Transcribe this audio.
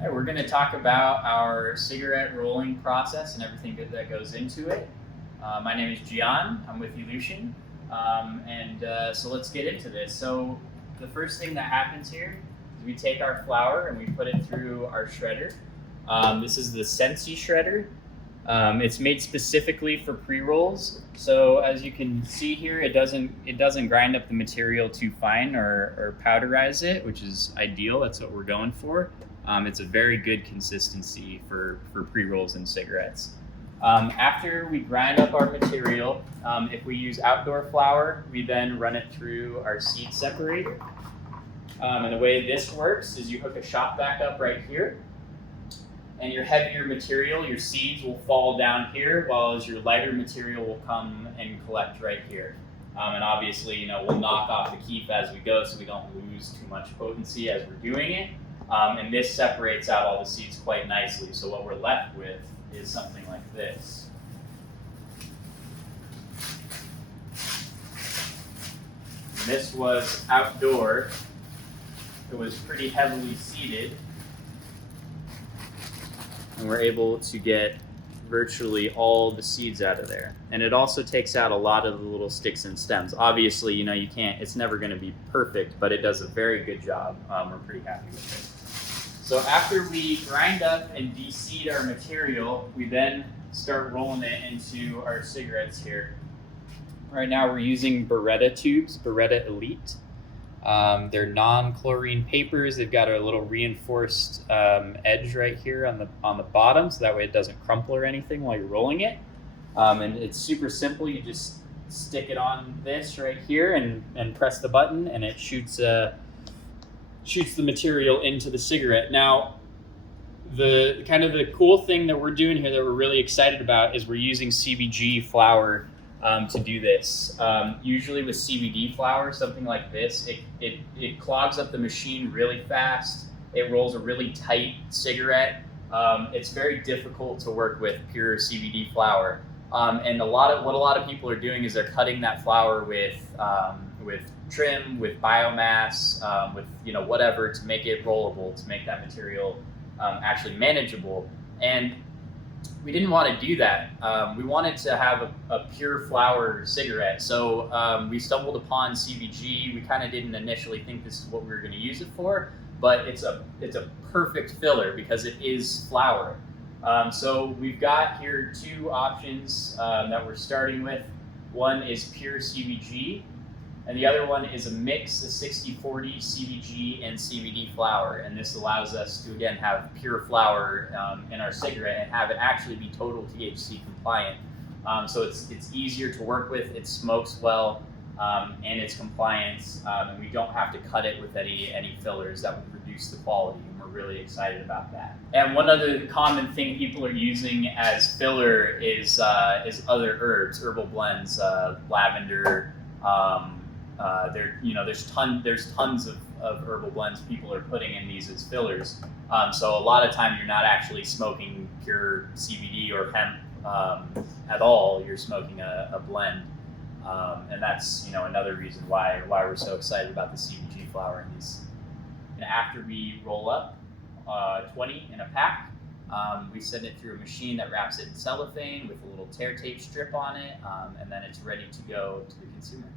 All right, we're going to talk about our cigarette rolling process and everything good that goes into it. My name is Gian. I'm with Elution. So let's get into this. So the first thing that happens here is we take our flower and we put it through our shredder. This is the Sensi shredder. It's made specifically for pre-rolls. So as you can see here, it doesn't grind up the material too fine or powderize it, which is ideal. That's what we're going for. It's a very good consistency for pre-rolls and cigarettes. After we grind up our material, if we use outdoor flower, we then run it through our seed separator. And the way this works is you hook a shop vac up right here, and your heavier material, your seeds, will fall down here, while your lighter material will come and collect right here. And obviously, we'll knock off the keef as we go so we don't lose too much potency as we're doing it. And this separates out all the seeds quite nicely. So what we're left with is something like this. This was outdoor. It was pretty heavily seeded. And we're able to get virtually all the seeds out of there. And it also takes out a lot of the little sticks and stems. Obviously, you can't, it's never going to be perfect, but it does a very good job. We're pretty happy with it. So after we grind up and de-seed our material, we then start rolling it into our cigarettes here. Right now we're using Beretta tubes, Beretta Elite. They're non-chlorine papers. They've got a little reinforced edge right here on the bottom, so that way it doesn't crumple or anything while you're rolling it. And it's super simple. You just stick it on this right here and press the button, and it shoots the material into the cigarette. Now, the cool thing that we're doing here that we're really excited about is we're using CBG flower to do this. Usually with CBD flower, something like this, it clogs up the machine really fast. It rolls a really tight cigarette. It's very difficult to work with pure CBD flower. And what a lot of people are doing is they're cutting that flower with trim, with biomass, with whatever, to make it rollable, to make that material actually manageable. And we didn't want to do that. We wanted to have a pure flower cigarette. So we stumbled upon CBG. We kind of didn't initially think this is what we were going to use it for, but it's a perfect filler because it is flower. So we've got here two options that we're starting with. One is pure CBG, and the other one is a mix of 60-40 CBG and CBD flower. And this allows us to, again, have pure flower in our cigarette and have it actually be total THC compliant. So it's easier to work with, it smokes well, and it's compliant, and we don't have to cut it with any fillers that would reduce the quality. And we're really excited about that. And one other common thing people are using as filler is other herbs, herbal blends, lavender. There's tons of herbal blends people are putting in these as fillers. So a lot of time you're not actually smoking pure CBD or hemp at all. You're smoking a blend, and that's another reason why we're so excited about the CBG flower in these. And after we roll up 20 in a pack, we send it through a machine that wraps it in cellophane with a little tear tape strip on it, and then it's ready to go to the consumer.